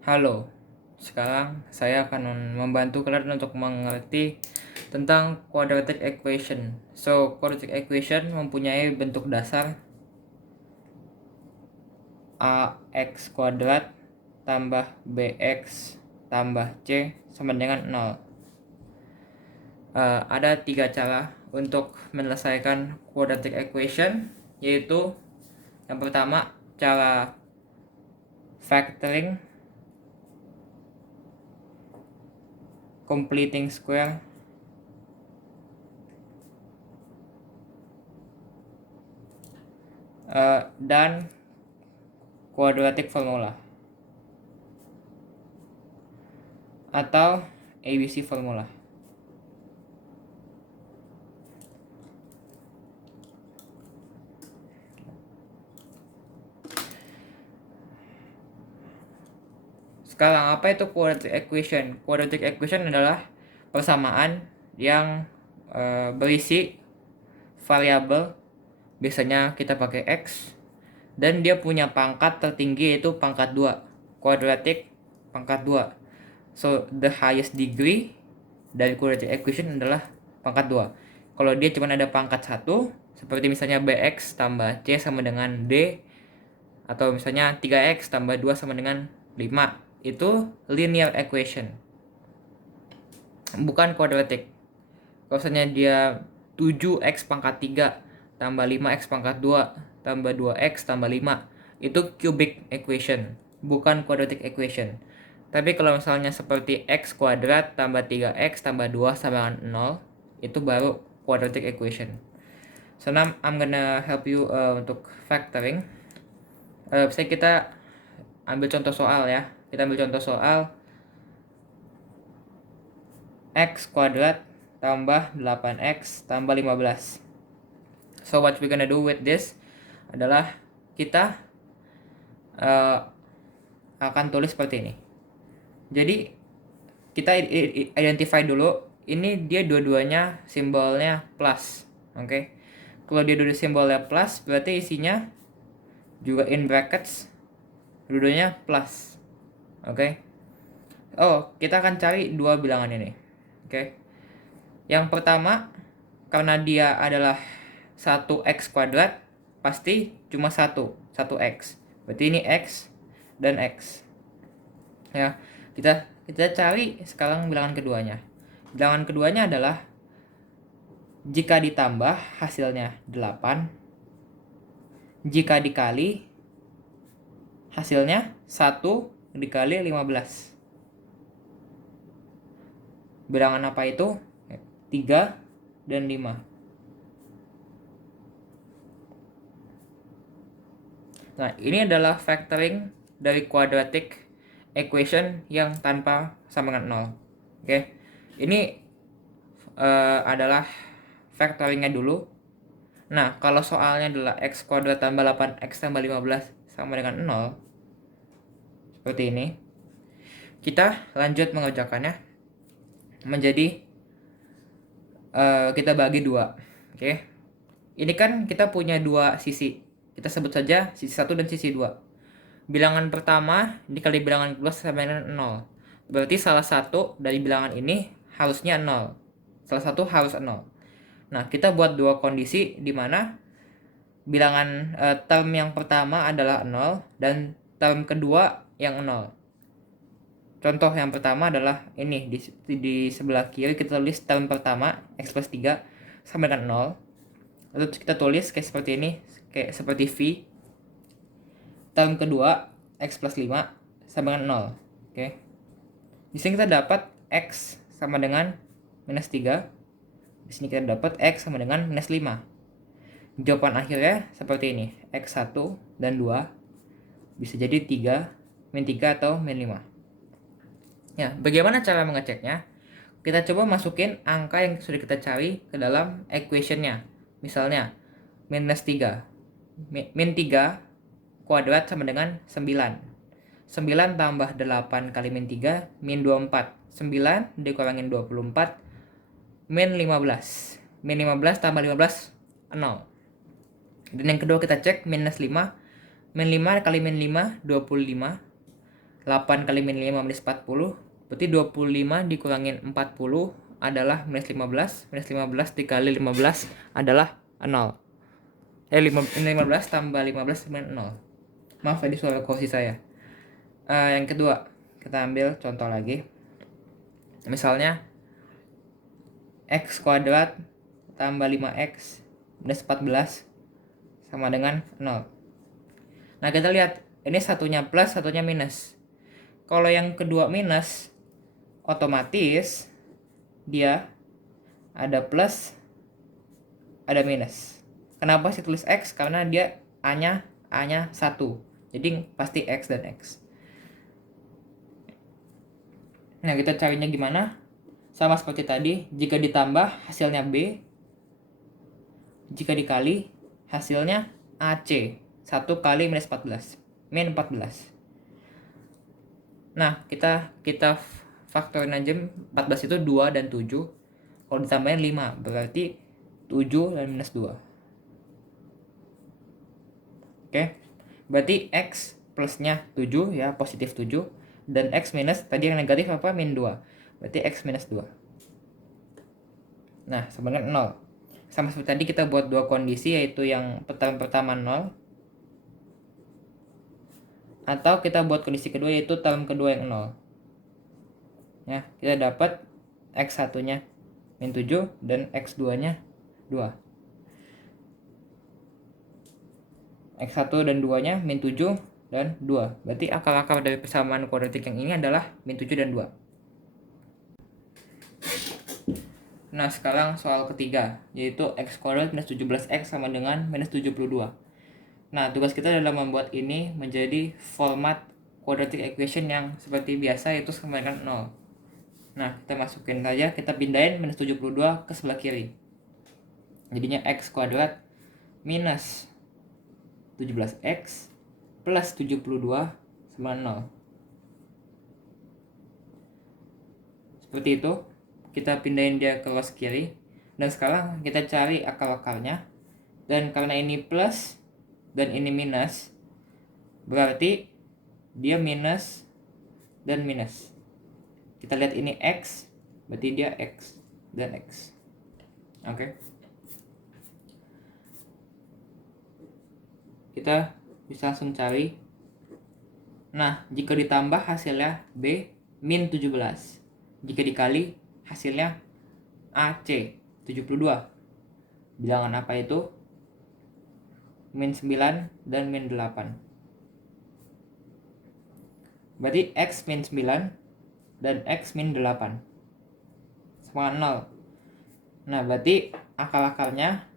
Halo, sekarang saya akan membantu kalian untuk mengerti tentang quadratic equation. So, quadratic equation mempunyai bentuk dasar ax kuadrat tambah bx tambah c sama dengan 0. Ada 3 cara untuk menyelesaikan quadratic equation, yaitu yang pertama cara factoring, completing square, dan quadratic formula atau ABC formula. Sekarang, apa itu quadratic equation? Quadratic equation adalah persamaan yang berisi variabel, biasanya kita pakai x, dan dia punya pangkat tertinggi yaitu pangkat 2. Quadratic pangkat 2. So, the highest degree dari quadratic equation adalah pangkat 2. Kalau dia cuma ada pangkat 1, seperti misalnya bx tambah c sama dengan d, atau misalnya 3x tambah 2 sama dengan 5, itu linear equation, bukan quadratic. Kalau misalnya dia 7x pangkat 3 tambah 5x pangkat 2 tambah 2x tambah 5, itu cubic equation, bukan quadratic equation. Tapi kalau misalnya seperti x kuadrat tambah 3x tambah 2 sama dengan 0, itu baru quadratic equation. So now I'm gonna help you untuk factoring. Bisa kita ambil contoh soal ya. Kita ambil contoh soal x kuadrat tambah 8x tambah 15. So what we gonna do with this adalah kita akan tulis seperti ini. Jadi kita identify dulu, ini dia dua-duanya simbolnya plus. Oke. Kalau dia dua simbolnya plus, berarti isinya juga in brackets dua-duanya plus. Oke. Oh, kita akan cari dua bilangan ini. Oke. Yang pertama, karena dia adalah 1x kuadrat, pasti cuma 1x. Berarti ini x dan x. Ya, kita cari sekarang bilangan keduanya. Bilangan keduanya adalah jika ditambah hasilnya 8, jika dikali hasilnya 1 dikali 15. Bilangan apa itu? 3 dan 5. Nah, ini adalah factoring dari quadratic equation yang tanpa sama dengan 0. Oke. Ini adalah factoringnya dulu. Nah, kalau soalnya adalah x kuadrat tambah 8x tambah 15 sama dengan 0, seperti ini, kita lanjut mengerjakannya menjadi kita bagi 2. Oke. Ini kan kita punya dua sisi. Kita sebut saja sisi 1 dan sisi 2. Bilangan pertama dikali bilangan kedua sama dengan 0. Berarti salah satu dari bilangan ini harusnya 0. Salah satu harus 0. Nah, kita buat dua kondisi di mana bilangan term yang pertama adalah 0 dan term kedua yang 0. Contoh yang pertama adalah ini, di sebelah kiri kita tulis term pertama x plus 3 sama dengan 0. Lalu kita tulis kayak seperti ini, kayak seperti V. Term kedua x plus 5 sama dengan 0. Oke. Di sini kita dapat x sama dengan minus 3. Di sini kita dapat x sama dengan minus 5. Jawaban akhirnya seperti ini, x1 dan 2 bisa jadi 3, min 3 atau min 5. Ya, bagaimana cara mengeceknya? Kita coba masukin angka yang sudah kita cari ke dalam equationnya. Misalnya, minus 3. Min 3 kuadrat sama dengan 9. 9 tambah 8 kali min 3, min 24. 9 dikurangin 24, min 15. Min 15 tambah 15, 0. Dan yang kedua kita cek minus 5. Min 5 kali min 5, 25. 8 kali min 5 minus 40. Berarti 25 dikurangin 40 adalah minus 15. Minus 15 dikali 15 adalah 0. 15 tambah 15 sama 0. Maaf tadi soal kursi saya. Yang kedua, kita ambil contoh lagi. Misalnya x kuadrat tambah 5x minus 14 sama dengan 0. Nah, kita lihat ini satunya plus, satunya minus. Kalau yang kedua minus, otomatis dia ada plus, ada minus. Kenapa sih tulis x? Karena dia A-nya 1. Jadi pasti x dan x. Nah, kita carinya gimana? Sama seperti tadi, jika ditambah hasilnya B, jika dikali hasilnya AC. 1 kali minus 14. Min 14. Nah, kita faktorin aja. 14 itu 2 dan 7. Kalau ditambahin 5, berarti 7 dan minus 2. Oke. Berarti X plusnya 7 ya, positif 7. Dan X minus, tadi yang negatif apa? Min 2. Berarti X minus 2. Nah, sama dengan 0. Sama seperti tadi kita buat dua kondisi, yaitu yang pertama 0. Atau kita buat kondisi kedua, yaitu term kedua yang 0. Ya, kita dapat X1 nya min 7 dan X2 nya 2. X1 dan 2 nya min 7 dan 2. Berarti akar-akar dari persamaan kuadratik yang ini adalah min 7 dan 2. Nah, sekarang soal ketiga, yaitu x kuadrat minus 17x sama dengan minus 72. Nah, tugas kita adalah membuat ini menjadi format quadratic equation yang seperti biasa, yaitu sama dengan 0. Nah, kita masukin saja, kita pindahin minus 72 ke sebelah kiri. Jadinya x kuadrat minus 17x plus 72 sama 0. Seperti itu. Kita pindahin dia ke luas kiri. Dan sekarang kita cari akar-akarnya. Dan karena ini plus dan ini minus, berarti dia minus dan minus. Kita lihat ini x, berarti dia x dan x. Oke. Kita bisa langsung cari. Nah, jika ditambah hasilnya B min 17. Jika dikali hasilnya AC 72. Bilangan apa itu? Min 9 dan min 8. Berarti X min 9 dan X min 8 sama 0. Nah, berarti akal-akalnya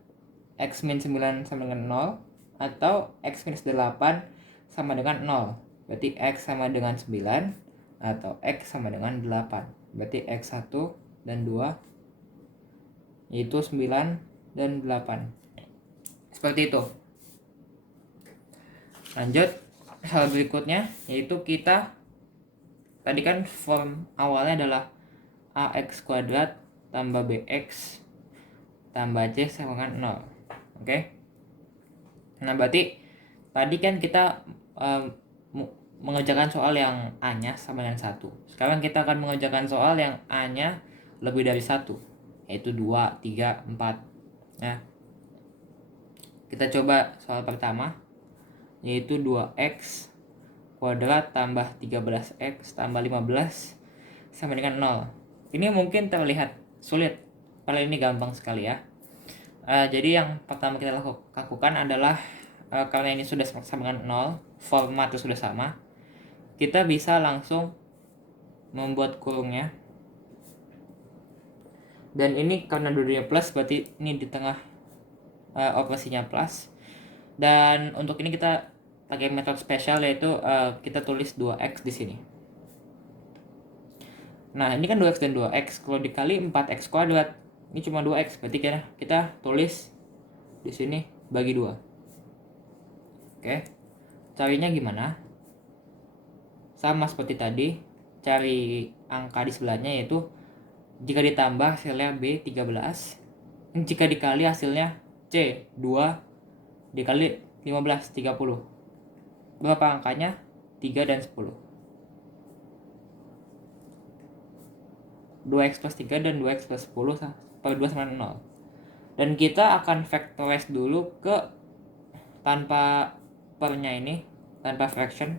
X min 9 sama dengan 0 atau X minus 8 sama dengan 0. Berarti X sama dengan 9 atau X sama dengan 8. Berarti X1 dan 2 yaitu 9 dan 8. Seperti itu. Lanjut, hal berikutnya yaitu kita tadi kan form awalnya adalah ax kuadrat tambah bx tambah c sama dengan 0. Oke. Nah, berarti tadi kan kita mengerjakan soal yang a-nya sama dengan 1. Sekarang kita akan mengerjakan soal yang a-nya lebih dari 1, yaitu 2, 3, 4. Nah, kita coba soal pertama, yaitu 2x kuadrat tambah 13x tambah 15 sama dengan 0. Ini mungkin terlihat sulit, padahal ini gampang sekali ya. Jadi yang pertama kita lakukan adalah karena ini sudah sama dengan 0, formatnya sudah sama, kita bisa langsung membuat kurungnya. Dan ini karena dua-duanya plus, berarti ini di tengah operasinya plus. Dan untuk ini kita pakai metode spesial, yaitu kita tulis 2x di sini. Nah, ini kan 2x dan 2x. Kalau dikali 4x kuadrat, ini cuma 2x. Berarti kita tulis di sini bagi 2. Oke. Carinya gimana? Sama seperti tadi, cari angka di sebelahnya, yaitu jika ditambah hasilnya B 13, jika dikali hasilnya C 2 dikali 15 30. Berapa angkanya? 3 dan 10. 2x plus 3 dan 2x plus 10 per 2 sama 0. Dan kita akan factorize dulu ke tanpa pernya ini, tanpa fraction.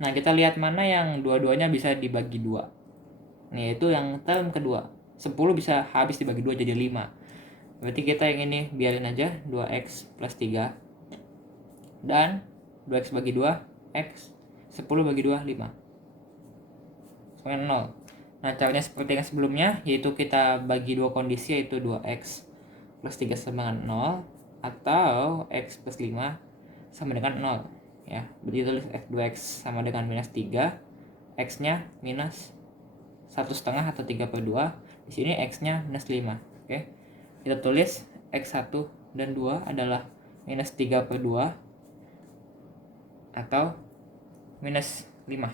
Nah, kita lihat mana yang dua-duanya bisa dibagi 2. Nih, itu yang term kedua. 10 bisa habis dibagi 2 jadi 5. Berarti kita yang ini biarin aja 2x plus 3. Dan 2x bagi 2, x. 10 bagi 2, 5. Sama 0. Nah, caranya seperti yang sebelumnya, yaitu kita bagi dua kondisi, yaitu 2x plus 3 sama dengan 0, atau x plus 5 sama dengan 0. Ya, berarti tulis 2x sama dengan minus 3, x-nya minus 1,5 atau 3 per 2. Di sini x-nya minus 5. Oke. Kita tulis x1 dan 2 adalah minus 3 per 2 atau minus 5.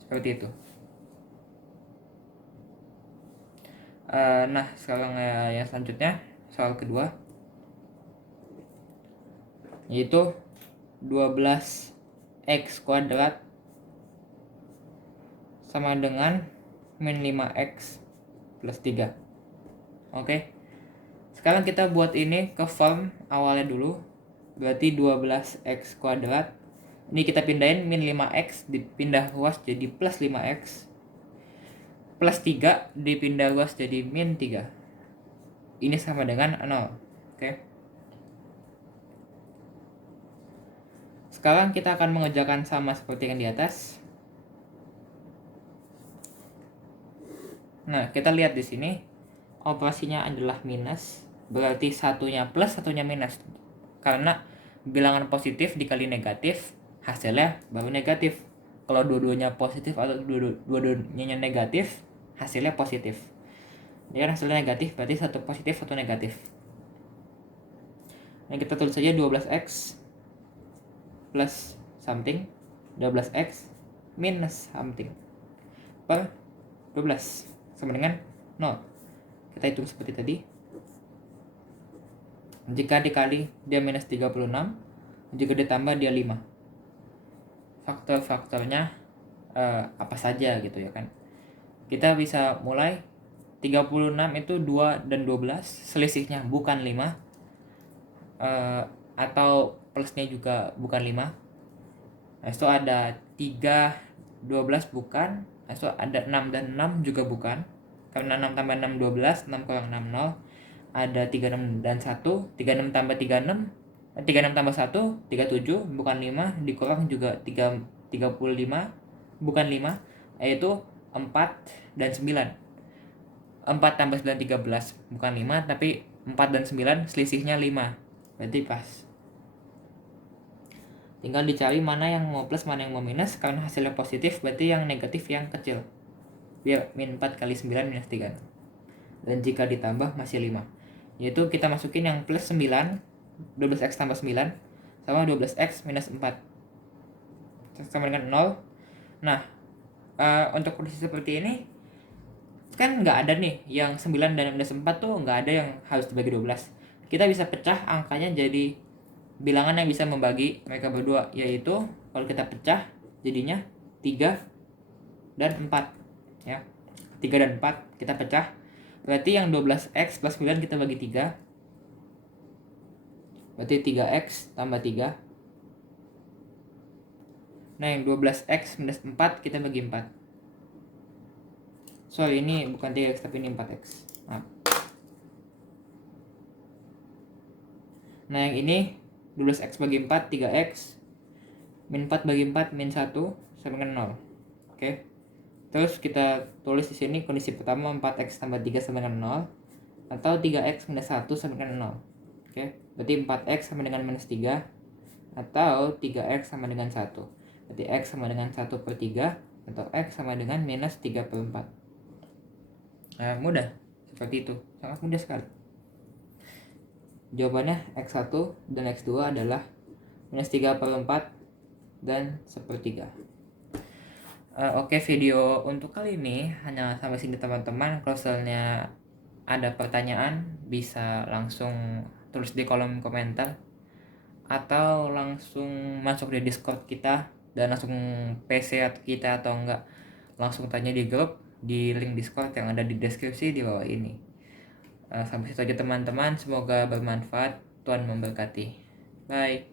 Seperti itu. Nah, sekarang yang selanjutnya, soal kedua, yaitu 12x kuadrat sama dengan min 5x plus 3. Oke. Sekarang kita buat ini ke form awalnya dulu. Berarti 12x kuadrat. Ini kita pindahin min 5x dipindah luas jadi plus 5x. Plus 3 dipindah luas jadi min 3. Ini sama dengan 0. Oke. Sekarang kita akan mengerjakan sama seperti yang di atas. Nah, kita lihat di sini operasinya adalah minus, berarti satunya plus, satunya minus. Karena bilangan positif dikali negatif, hasilnya baru negatif. Kalau dua-duanya positif atau dua-duanya negatif, hasilnya positif. Jadi hasilnya negatif, berarti satu positif, satu negatif. Nah, kita tulis saja 12x plus something, 12x minus something per 12 sama dengan 0. Kita hitung seperti tadi. Jika dikali dia minus 36, jika ditambah dia 5. Faktor-faktornya apa saja gitu ya kan. Kita bisa mulai 36 itu 2 dan 12, selisihnya bukan 5. Atau plusnya juga bukan 5. Nah, itu ada 3, 12 bukan. Nah, itu ada 6 dan 6 juga bukan. Karena 6 tambah 6, 12. 6 kurang 6, 0. Ada 36 dan 1. 36 tambah 36. 36 tambah 1, 37. Bukan 5. Dikurang juga 35. Bukan 5. Yaitu 4 dan 9. 4 tambah 9, 13. Bukan 5. Tapi 4 dan 9 selisihnya 5. Berarti pas. Tinggal dicari mana yang mau plus, mana yang mau minus. Karena hasilnya positif, berarti yang negatif yang kecil. Biar min 4 kali 9 minus 3. Dan jika ditambah masih 5. Yaitu kita masukin yang plus 9. 12x tambah 9 sama 12x minus 4. Sama dengan 0. Nah, untuk kondisi seperti ini, kan nggak ada nih yang 9 dan minus 4 tuh nggak ada yang harus dibagi 12. Kita bisa pecah angkanya jadi bilangan yang bisa membagi mereka berdua, yaitu kalau kita pecah jadinya 3 dan 4 ya. 3 dan 4 kita pecah, berarti yang 12x plus 9 kita bagi 3, berarti 3x tambah 3. Nah, yang 12x minus 4 kita bagi 4. Sorry, ini bukan 3x tapi ini 4x. Nah, yang ini 12x bagi 4, 3x. Min 4 bagi 4, min 1 sama dengan 0. Oke. Terus kita tulis di sini kondisi pertama 4x tambah 3 sama dengan 0. Atau 3x minus 1 sama dengan 0. Oke. Berarti 4x sama dengan minus 3. Atau 3x sama dengan 1. Berarti x sama dengan 1 per 3. Atau x sama dengan minus 3 per 4. Nah, mudah. Seperti itu. Sangat mudah sekali. Jawabannya x1 dan x2 adalah minus 3 per 4 dan sepertiga. Oke, video untuk kali ini hanya sampai sini teman-teman. Kalau misalnya ada pertanyaan bisa langsung tulis di kolom komentar atau langsung masuk di Discord kita dan langsung PC kita atau enggak langsung tanya di grup di link Discord yang ada di deskripsi di bawah ini. Sampai situ aja teman-teman, semoga bermanfaat. Tuhan memberkati. Bye.